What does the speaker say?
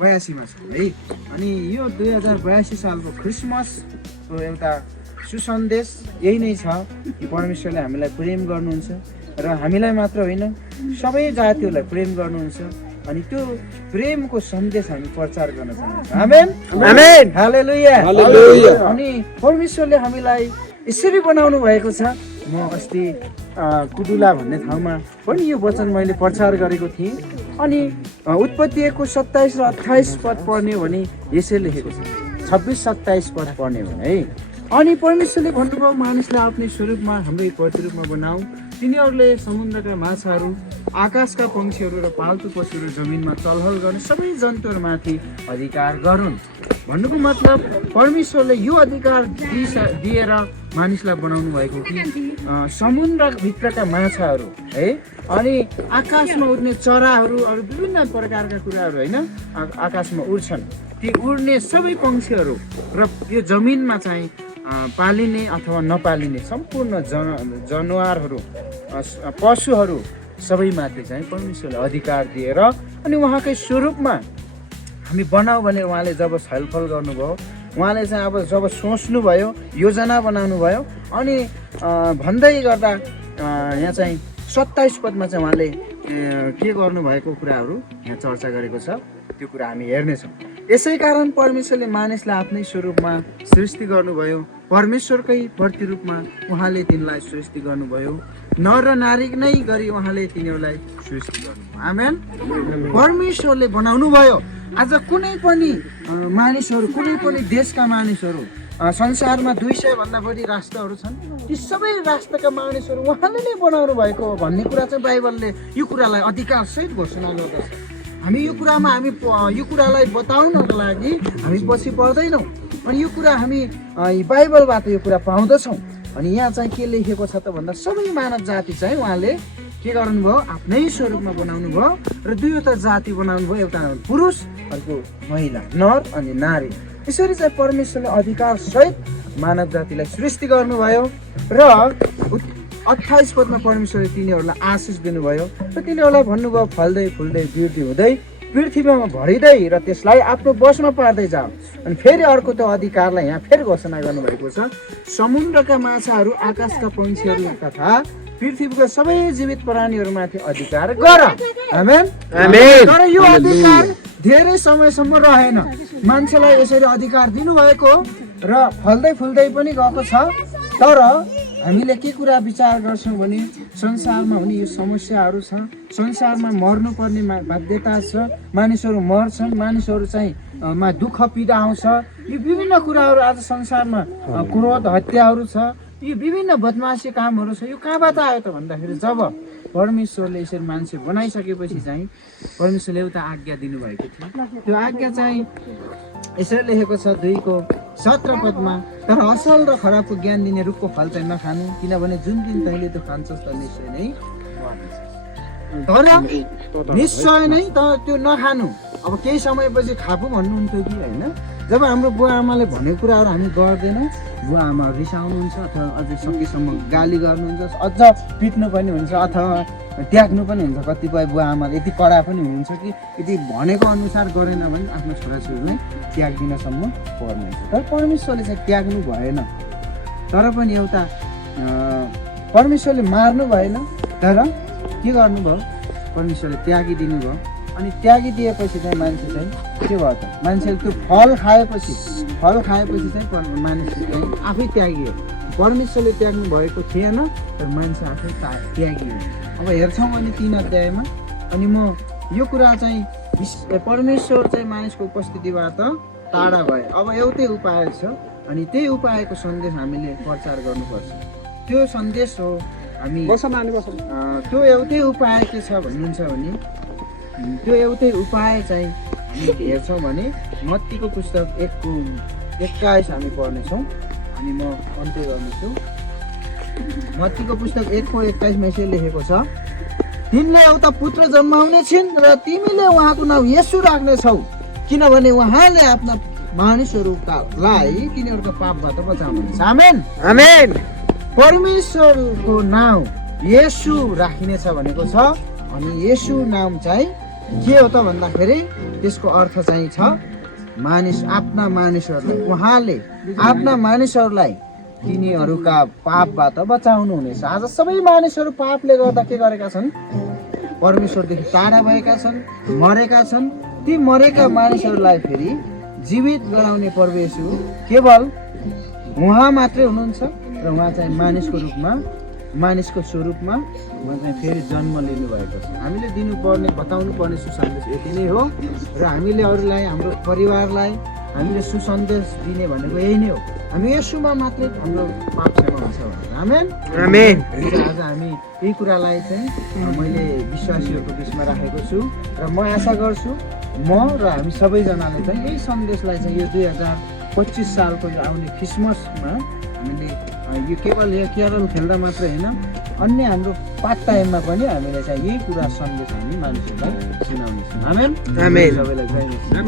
1982मा छ है। अनि यो 2082 सालको क्रिसमसको एउटा सुसन्देश यही नै छ कि परमेश्वरले हामीलाई प्रेम गर्नुहुन्छ र हामीलाई मात्र होइन सबै जातिहरूलाई प्रेम गर्नुहुन्छ। अनि त्यो प्रेमको सन्देश हामी प्रचार गर्न चाहन्छौँ। आमेन आमेन हालेलुया हालेलुया। अनि परमेश्वरले हामीलाई यसरी बनाउनु भएको छ। म अस्ति कुडुला भन्ने ठाउँमा पनि यो वचन मैले प्रचार गरेको थिएँ। अनि उत्पत्ति 1:27 र 28 पद पढ्ने हो भने यसै लेखेको छ, 26-27 पद पढ्ने हो है। अनि परमेश्वरले भन्नुभयो मानिसलाई आफ्नै स्वरूपमा हाम्रै प्रतिरूपमा बनाऊ, तिनीहरूले समुद्रका माछाहरू, आकाशका पक्षीहरू र पाल्तु पशुहरू, जमिनमा चलहल गर्ने सबै जन्तुहरूमाथि अधिकार गरून्। भन्नुको मतलब परमेश्वरले यो अधिकार दिएर मानिसलाई बनाउनु भएको कि समुद्रभित्रका माछाहरू है, अनि आकाशमा उड्ने चराहरू, अरू विभिन्न प्रकारका कुराहरू होइन आकाशमा उड्छन्, ती उड्ने सबै पक्षीहरू र यो जमिनमा चाहिँ पालिने अथवा नपालिने सम्पूर्ण जनावरहरू, पशुहरू सबैमाथि चाहिँ परमेश्वरले अधिकार दिएर अनि उहाँकै स्वरूपमा हामी बनाऊ भने उहाँले जब छलफल गर्नुभयो, उहाँले चाहिँ अब जब सोच्नुभयो, योजना बनाउनु भयो। अनि भन्दै गर्दा यहाँ चाहिँ 27 पदमा चाहिँ उहाँले के गर्नुभएको कुराहरू यहाँ चर्चा गरेको छ, त्यो कुरा हामी हेर्नेछौँ। यसै कारण परमेश्वरले मानिसलाई आफ्नै स्वरूपमा सृष्टि गर्नुभयो, परमेश्वरकै प्रतिरूपमा उहाँले तिनलाई सृष्टि गर्नुभयो, नर र नारी नै गरी उहाँले तिनीहरूलाई सृष्टि गर्नुभयो। आमेन। परमेश्वरले बनाउनु भयो। आज कुनै पनि मानिसहरू, कुनै पनि देशका मानिसहरू, संसारमा 200 भन्दा बढी राष्ट्रहरू छन्, ती सबै राष्ट्रका मानिसहरू उहाँले नै बनाउनु भएको हो भन्ने कुरा चाहिँ बाइबलले यो कुरालाई अधिकारसहित घोषणा गर्दछ। हामी यो कुरालाई बताउनको लागि हामी पछि पर्दैनौँ। अनि यो कुरा हामी बाइबलबाट यो कुरा पाउँदछौँ। अनि यहाँ चाहिँ के लेखेको छ त भन्दा सबै मानव जाति चाहिँ उहाँले के गर्नुभयो, आफ्नै स्वरूपमा बनाउनु भयो र दुईवटा जाति बनाउनु भयो, एउटा पुरुष अर्को महिला, नर अनि नारी। यसरी चाहिँ परमेश्वरले अधिकार सहित मानव जातिलाई सृष्टि गर्नुभयो र 28 पदमा परमेश्वरले तिनीहरूलाई आशिष दिनुभयो र तिनीहरूलाई भन्नुभयो फल्दै फुल्दै वृद्धि हुँदै पृथ्वीमा भरिँदै र त्यसलाई आफ्नो बसमा पार्दै जाओ। अनि फेरि अर्को त्यो अधिकारलाई यहाँ फेरि घोषणा गर्नुभएको छ, समुद्रका माछाहरू, आकाशका पक्षीहरू तथा पृथ्वीका सबै जीवित प्राणीहरूमाथि अधिकार गर। आमेन आमेन। तर यो अधिकार धेरै समयसम्म रहेन। मान्छेलाई यसरी अधिकार दिनुभएको र फल्दै फुल्दै पनि गएको छ। तर हामीले के कुरा विचार गर्छौँ भने संसारमा हुने यो समस्याहरू छ, संसारमा मर्नुपर्ने बाध्यता छ, मानिसहरू मर्छन्, मानिसहरू चाहिँ दुःख पीडा आउँछ, यो विभिन्न कुराहरू आज संसारमा क्रोध हत्याहरू छ, यो विभिन्न बदमासी कामहरू छ। यो कहाँबाट आयो त भन्दाखेरि जब परमेश्वरले यसरी मान्छे बनाइसकेपछि चाहिँ परमेश्वरले एउटा आज्ञा दिनुभएको थियो। त्यो आज्ञा चाहिँ यसरी लेखेको छ 2:17 पदमा, तर असल र खराबको ज्ञान दिने रुखको फल चाहिँ नखानु, किनभने जुन दिन तैँले त्यो खान्छस् त निश्चय नै मर्नेछस्। तर निश्चय नै त त्यो नखानु। अब केही समयपछि खापु भन्नुहुन्थ्यो कि होइन। जब हाम्रो बुवा आमाले भनेको कुराहरू हामी गर्दैनौँ, बुवा आमा रिसाउनुहुन्छ अथवा अझै सकेसम्म गाली गर्नुहुन्छ, अझ पिट्नु पनि हुन्छ अथवा त्याग्नु पनि हुन्छ। कतिपय बुवा आमाले यति कडा पनि हुनुहुन्छ कि यदि भनेको अनुसार गरेन भने आफ्नो छोराछोरीलाई त्याग्दिनसम्म पर्ने हुन्छ। तर परमेश्वरले चाहिँ त्याग्नु भएन, तर पनि एउटा परमेश्वरले मार्नु भएन, तर के गर्नुभयो, परमेश्वरले त्यागिदिनु भयो। अनि त्यागिदिएपछि चाहिँ मान्छे चाहिँ के भयो त, मान्छेले त्यो फल खाएपछि चाहिँ मान्छे चाहिँ आफै त्यागियो। परमेश्वरले त्याग्नु भएको थिएन, तर मान्छे आफै त्यागियो। अब हेर्छौँ अनि 3 अध्यायमा। अनि म यो कुरा चाहिँ परमेश्वर चाहिँ मानिसको उपस्थितिबाट टाढा भए। अब एउटै उपाय छ, अनि त्यही उपायको सन्देश हामीले प्रचार गर्नुपर्छ। त्यो सन्देश हो हामी त्यो एउटै उपाय के छ भन्नुहुन्छ भने त्यो एउटै उपाय चाहिँ हामी हेर्छौँ भने मत्तीको पुस्तक 1:21 हामी पढ्नेछौँ। अनि म अन्त्य गर्नेछु। मत्तीको पुस्तक 1:21मा यसरी लेखेको छ, तिमीले एउटा पुत्र जन्माउने छिन् र तिमीले उहाँको नाम येशू राख्नेछौ, किनभने उहाँले आफ्ना मानिसहरूलाई तिनीहरूको पापबाट बचाउनुहुन्छ। आमेन आमेन। परमेश्वरको नाम येशू राखिनेछ भनेको छ। अनि येशू नाम चाहिँ के हो त भन्दाखेरि त्यसको अर्थ चाहिँ छ आफ्ना मानिसहरूलाई उहाँले आफ्ना मानिसहरूलाई तिनीहरूका पापबाट बचाउनु हुनेछ। आज सबै मानिसहरू पापले गर्दा के गरेका छन्? परमेश्वरदेखि टाढा भएका छन्, मरेका छन्। ती मरेका मानिसहरूलाई फेरि जीवित गराउने परमेश्वर केवल उहाँ मात्रै हुनुहुन्छ र उहाँ चाहिँ मानिसको स्वरूपमा उहाँ चाहिँ फेरि जन्म लिनुभएको छ। हामीले दिनुपर्ने बताउनु पर्ने सुसन्देश यति नै हो र हामीले अरूलाई हाम्रो परिवारलाई हामीले सुसन्देश दिने भनेको यही नै हो। हामी यसुमा मात्रै हाम्रो पाप क्षमा हुन्छ भनेर। आमेन आमेन। आज हामी यही कुरालाई चाहिँ मैले विश्वासीहरूको बिचमा राखेको छु र म आशा गर्छु म र हामी सबैजनाले चाहिँ यही सन्देशलाई चाहिँ यो 2025 सालको यो आउने क्रिसमसमा हामीले यो केवल यो क्यारल खेल्दा मात्रै होइन, अन्य हाम्रो पार्ट टाइममा पनि हामीले चाहिँ यही कुरा सन्देश हामी मानिसहरूलाई सुनाउनेछौँ। आमेन आमेन। सबैलाई जय मसीह।